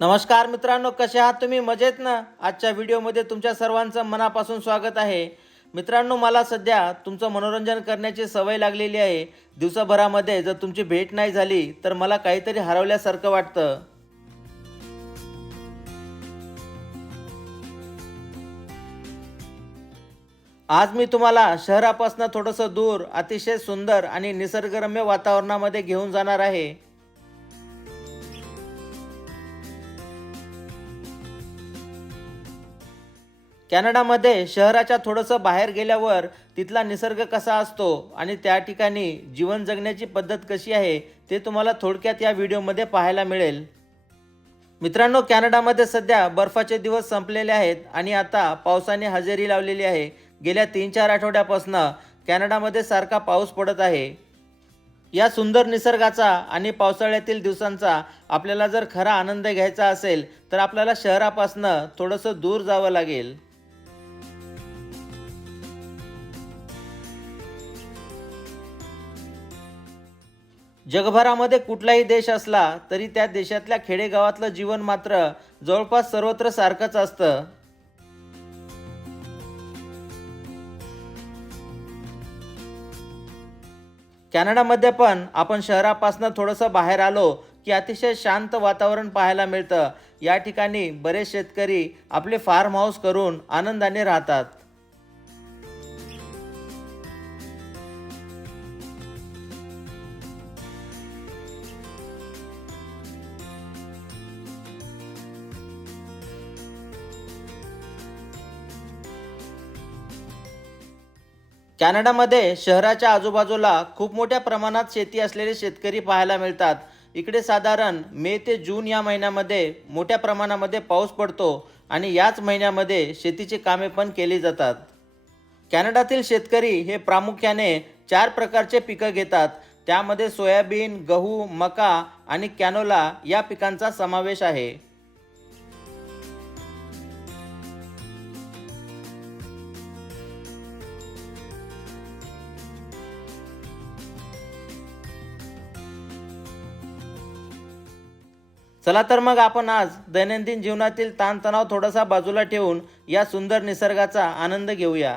नमस्कार मित्रांनो, कसे आहात तुम्ही? मजेत ना? आजच्या व्हिडिओमध्ये तुमच्या सर्वांचं मनापासून स्वागत आहे. मित्रांनो, मला सध्या तुमचं मनोरंजन करण्याची सवय लागलेली आहे. दिवसाभरामध्ये जर तुमची भेट नाही झाली तर मला काहीतरी हरवल्यासारखं वाटतं. आज मी तुम्हाला शहरापासून थोडंसं दूर अतिशय सुंदर आणि निसर्गरम्य वातावरणामध्ये घेऊन जाणार आहे. कॅनडामध्ये शहराच्या थोडंसं बाहेर गेल्यावर तिथला निसर्ग कसा असतो आणि त्या ठिकाणी जीवन जगण्याची पद्धत कशी आहे ते तुम्हाला थोडक्यात या व्हिडिओमध्ये पाहायला मिळेल. मित्रांनो, कॅनडामध्ये सध्या बर्फाचे दिवस संपलेले आहेत आणि आता पावसाने हजेरी लावलेली आहे. गेल्या 3-4 आठवड्यापासून कॅनडामध्ये सारखा पाऊस पडत आहे. या सुंदर निसर्गाचा आणि पावसाळ्यातील दिवसांचा आपल्याला जर खरा आनंद घ्यायचा असेल तर आपल्याला शहरापासून थोडंसं दूर जावं लागेल. जगभरामध्ये कुठलाही देश असला तरी त्या देशातल्या खेडेगावातलं जीवन मात्र जवळपास सर्वत्र सारखंच असतं. कॅनडामध्ये पण आपण शहरापासून थोडंसं बाहेर आलो की अतिशय शांत वातावरण पाहायला मिळतं. या ठिकाणी बरेच शेतकरी आपले फार्म हाऊस करून आनंदाने राहतात. कॅनडामध्ये शहराच्या आजूबाजूला खूप मोठ्या प्रमाणात शेती असलेले शेतकरी पाहायला मिळतात. इकडे साधारण मे ते जून या महिन्यामध्ये मोठ्या प्रमाणामध्ये पाऊस पडतो आणि याच महिन्यामध्ये शेतीची कामे पण केली जातात. कॅनडातील शेतकरी हे प्रामुख्याने 4 प्रकारचे पिकं घेतात. त्यामध्ये सोयाबीन, गहू, मका आणि कॅनोला या पिकांचा समावेश आहे. चला तर मग आपण आज दैनंदिन जीवनातील ताणतणाव थोडासा बाजूला ठेवून या सुंदर निसर्गाचा आनंद घेऊया.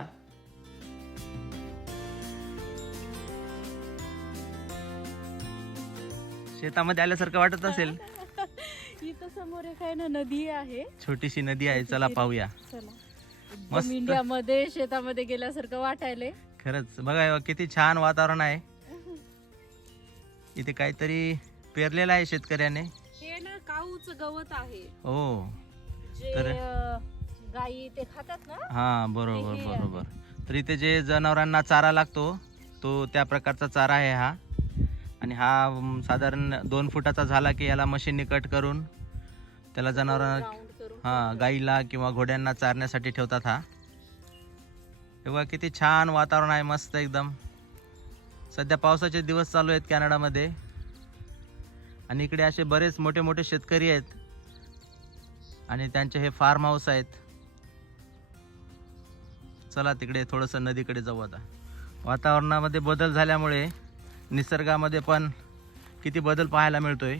शेतामध्ये आल्यासारखं वाटत असेल. इथं समोर एक आहे ना, नदी आहे, छोटीशी नदी आहे. चला पाहूया. चला. मस्त. मस्त इंडियामध्ये शेतामध्ये गेल्यासारखं वाटायलंय. खरंच बघा किती छान वातावरण आहे. इथे काहीतरी पेरलेलं आहे शेतकऱ्याने. हे ना काऊचं गवत आहे, हो जे तर गायी ते खातात ना. हा, बरोबर हे बरोबर. तर इथे जे जनावरांना चारा लागतो तो त्या प्रकारचा चारा आहे हा. आणि हा साधारण 2 फुटाचा झाला की याला मशीनने कट करून त्याला जनावरांना राऊंड करून गाईला किंवा घोड्यांना चारण्यासाठी ठेवतात. हा तेव्हा किती छान वातावरण आहे, मस्त एकदम. सध्या पावसाचे दिवस चालू आहेत कॅनडामध्ये आणि इकडे असे बरेच मोठे मोठे शेतकरी आहेत आणि त्यांचे हे फार्म हाऊस आहेत. चला तिकडे थोडंसं नदीकडे जाऊ आता. वातावरणामध्ये बदल झाल्यामुळे निसर्गामध्ये पण किती बदल पाहायला मिळतोय.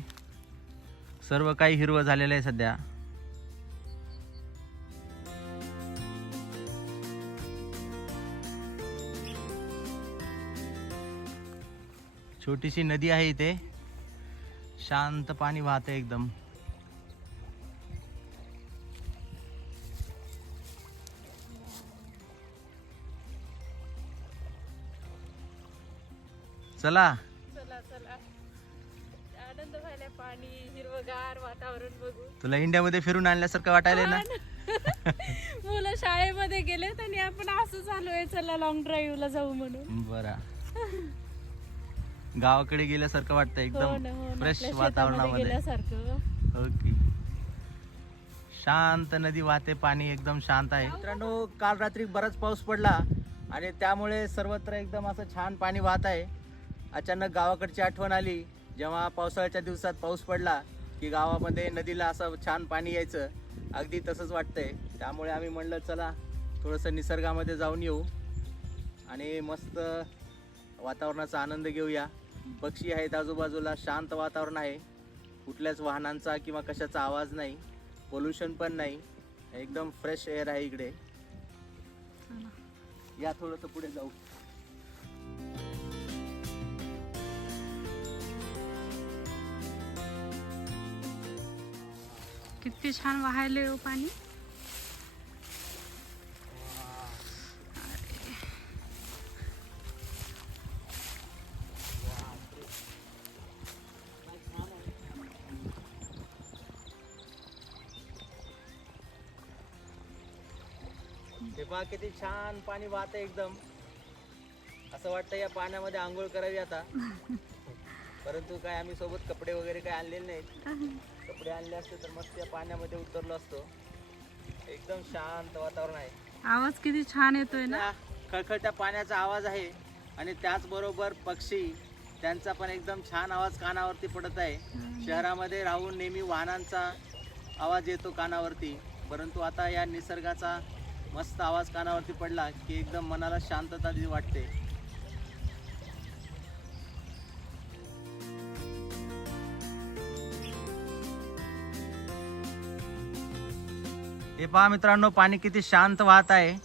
सर्व काही हिरवं झालेलं आहे सध्या. छोटीशी नदी आहे इथे, शांत पाणी वाहते एकदम. चला चला चला, आनंद व्हायला. पाणी, हिरवगार वातावरण बघू. तुला इंडियामध्ये फिरून आणल्यासारखं वाटायला ना. मुलं शाळेमध्ये गेलेत आणि आपण असं चालू आहे, चला लॉंग ड्राईव्हला जाऊ म्हणून. बरं, गावाकडे गेल्यासारखं वाटतं एकदम फ्रेश वातावरणामध्ये. गेल्यासारखं. ओके. शांत नदी वाहते, पाणी एकदम शांत आहे. मित्रांनो, काल रात्री बराच पाऊस पडला आणि त्यामुळे सर्वत्र एकदम असं छान पाणी वाहत आहे. अचानक गावाकडची आठवण आली. जेव्हा पावसाळ्याच्या दिवसात पाऊस पडला की गावामध्ये नदीला असं छान पाणी यायचं, अगदी तसंच वाटतंय. त्यामुळे आम्ही म्हणलं चला थोडंसं निसर्गामध्ये जाऊन येऊ आणि मस्त वातावरणाचा आनंद घेऊया. पक्षी आहेत आजूबाजूला, शांत वातावरण आहे. कुठल्याच वाहनांचा किंवा कशाचा आवाज नाही, पोल्युशन पण नाही, एकदम फ्रेश एअर आहे इकडे. या थोडंसं पुढे जाऊ. किती छान वाहायले हो पाणी. हे पहा किती छान पाणी वाहत एकदम. असं वाटतं या पाण्यामध्ये आंघोळ करावी आता. परंतु काय आम्ही सोबत कपडे वगैरे काय आणलेले नाहीत. कपडे आणले असते तर मस्त या पाण्यामध्ये उतरलो असतो. एकदम शांत वातावरण आहे. आवाज किती छान येतोय ना. खळखळत्या पाण्याचा आवाज आहे आणि त्याचबरोबर पक्षी त्यांचा पण एकदम छान आवाज कानावरती पडत आहे. शहरामध्ये राहून नेहमी वाहनांचा आवाज येतो कानावरती, परंतु आता या निसर्गाचा मस्त आवाज कानावरती पडला की एकदम मनाला शांतता वाटते. हे पहा मित्रांनो, पाणी किती शांत वाहत आहे.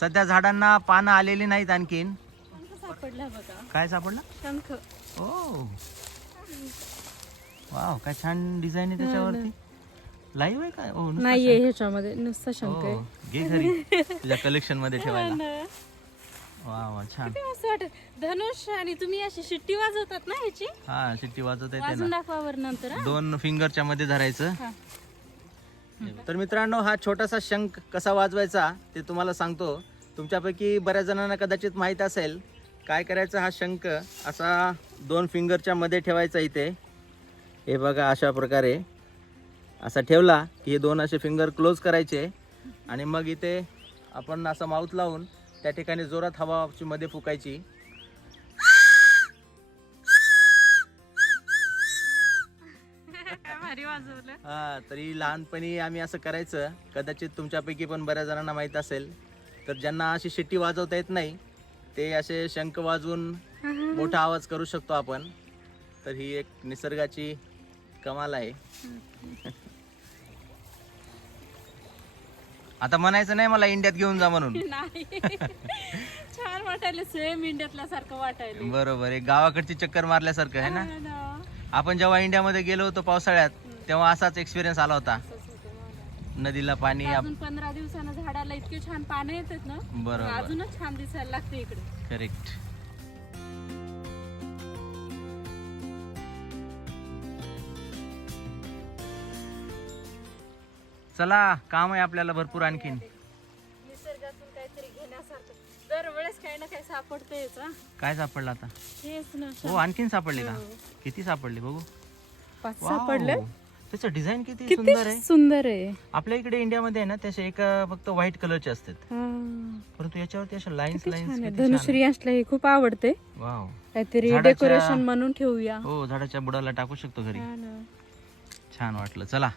सध्या झाडांना पानं आलेली नाहीत आणखीन. शंख सापडला बघा. काय सापडलं? शंख. ओ वाव, काय छान डिझाईन आहे त्याच्यावरती. लाईव्ह आहे काय? ओ नाहीये ह्याच्यामध्ये, नुसता शंख आहे. घे घरी तुझ्या कलेक्शन मध्ये ठेवायला. वा वा, छान. किती मस्त वाटत. धनुष, आणि तुम्ही अशी शिट्टी वाजवतात ना ह्याची? हा, शिट्टी वाजवता येते वाजून ना. दाखवा वर नंतर. हा? 2 फिंगरच्या मध्ये धरायचं. हा. तर मित्रांनो, हा छोटासा शंख कसा वाजवायचा ते तुम्हाला सांगतो. तुमच्यापैकी बऱ्याच जणांना कदाचित माहीत असेल. काय करायचं, हा शंख असा 2 फिंगरच्या मध्ये ठेवायचा इथे. हे बघा, अशा प्रकारे असा ठेवला की हे 2 असे फिंगर क्लोज करायचे आणि मग इथे आपण असं माउथ लावून त्या ठिकाणी जोरात हवा मध्ये फुकायची. भारी वाजवलं. हा, तरी लहानपणी आम्ही असं करायचं. कदाचित तुमच्यापैकी पण बऱ्याच जणांना माहीत असेल. तर ज्यांना अशी शिट्टी वाजवता येत नाही ते असे शंख वाजवून मोठा आवाज करू शकतो आपण. तर ही एक निसर्गाची कमाल आहे. आता म्हणायचं नाही मला इंडियात घेऊन जा म्हणून. नाही. छान वाटायला, सेम इंडियातल्या सारखं वाटायला. बरोबर, एक गावाकडची चक्कर मारल्यासारखं आहे ना. हा ना. आपण जेव्हा इंडियामध्ये गेलो होतो पावसाळ्यात, तेव्हा असाच एक्सपिरियन्स आला होता. असंच होतं मला. नदीला पाणी. अजून 15 दिवसानं झाडाला इतके छान पानं येतात ना. बरोबर, अजूनच छान दिसायला लागते इकडे. करेक्ट. चला, काम आहे आपल्याला भरपूर आणखीन. निसर्गातून काहीतरी घेण्यासारखं दरवेळेस काही ना काही सापडतेच. काय सापडलं आता? हेच ना. हो, आणखीन सापडले का? हो. किती सापडले बघू? 5 वाव, सापडले. त्याचं डिझाईन किती सुंदर आहे. सुंदर आहे. आपल्या इकडे इंडियामध्ये आहे ना, त्याचे एक फक्त व्हाईट कलरचे असतात, परंतु याच्यावरती अशा लाईन्स लाईन्स. धनुश्रियांशला हे खूप आवडते. वाव, काहीतरी झाडाच्या- डेकोरेशन म्हणून ठेवूया. हो, झाडाच्या बुडाला टाकू शकतो घरी. हा ना. छान वाटलं. चला,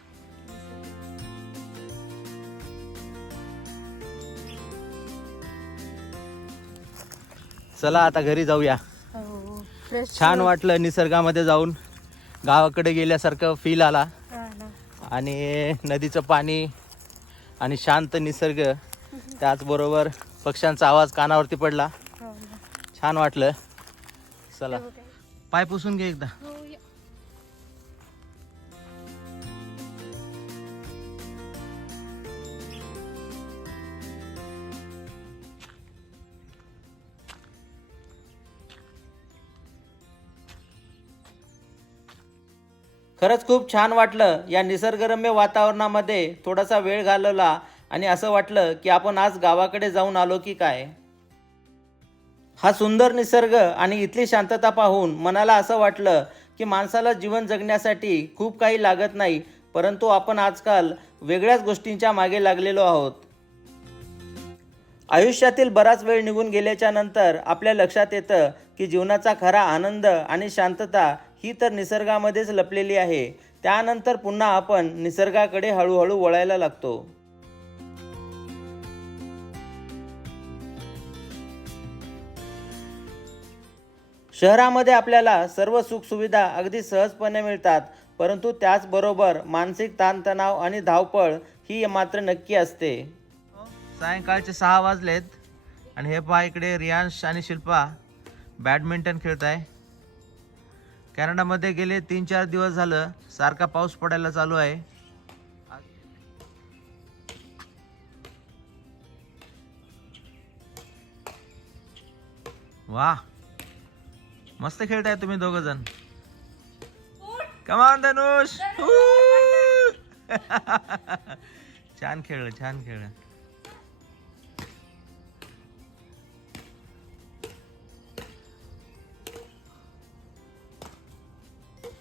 चला आता घरी जाऊया. हो, fresh. छान वाटलं निसर्गामध्ये जाऊन. गावाकडे गेल्यासारखं फील आला. हा ना. आणि नदीचं पाणी आणि शांत निसर्ग, त्याचबरोबर पक्ष्यांचा आवाज कानावरती पडला. हो ना. छान वाटलं. चला, हो काय? पाय पुसून घे एकदा. हो, या. खरंच खूप छान वाटलं या निसर्गरम्य वातावरणामध्ये थोडासा वेळ घालवला आणि असं वाटलं की आपण आज गावाकडे जाऊन आलो की काय. हा सुंदर निसर्ग आणि इथली शांतता पाहून मनाला असं वाटलं की माणसाला जीवन जगण्यासाठी खूप काही लागत नाही, परंतु आपण आजकाल वेगळ्याच गोष्टींच्या मागे लागलेलो आहोत. आयुष्यातील बराच वेळ निघून गेल्याच्या नंतर आपल्या लक्षात येतं की जीवनाचा खरा आनंद आणि शांतता ही तर निसर्गामध्येच लपलेली आहे. त्यानंतर पुन्हा आपण निसर्गाकडे हळूहळू वळायला लागतो. शहरामध्ये आपल्याला सर्व सुखसुविधा अगदी सहजपणे मिळतात, परंतु त्याचबरोबर मानसिक ताणतणाव आणि धावपळ ही मात्र नक्की असते. सायंकाळचे 6 वाजलेत आणि हे पहा इकडे रियांश आणि शिल्पा बॅडमिंटन खेळत आहे. कॅनडामध्ये गेले 3-4 दिवस झालं सारखा पाऊस पडायला चालू आहे. वा, मस्त खेळताय तुम्ही दोघ जण. कमान धनुष. छान खेळलं, छान खेळलं.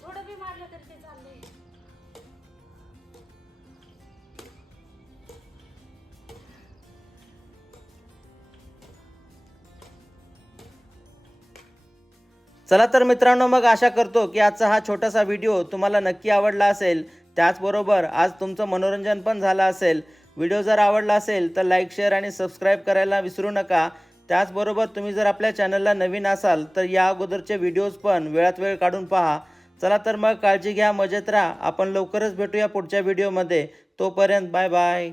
थोडं बी मारलं तर ते चाललंय. चला तर मित्रांनो, मग आशा करतो की आजचा हा छोटासा व्हिडिओ तुम्हाला नक्की आवडला असेल. त्याचबरोबर आज तुमचं मनोरंजन पण झालं असेल. व्हिडिओ जर आवडला असेल तर लाईक, शेअर आणि सबस्क्राईब करायला विसरू नका. त्याचबरोबर तुम्ही जर आपल्या चॅनलला नवीन असाल तर या अगोदरचे व्हिडिओज पण वेळात वेळ काढून पहा. चला तर मग काळजी घ्या, मजेत राहा. आपण लवकरच भेटूया पुढच्या व्हिडिओमध्ये. तोपर्यंत बाय बाय.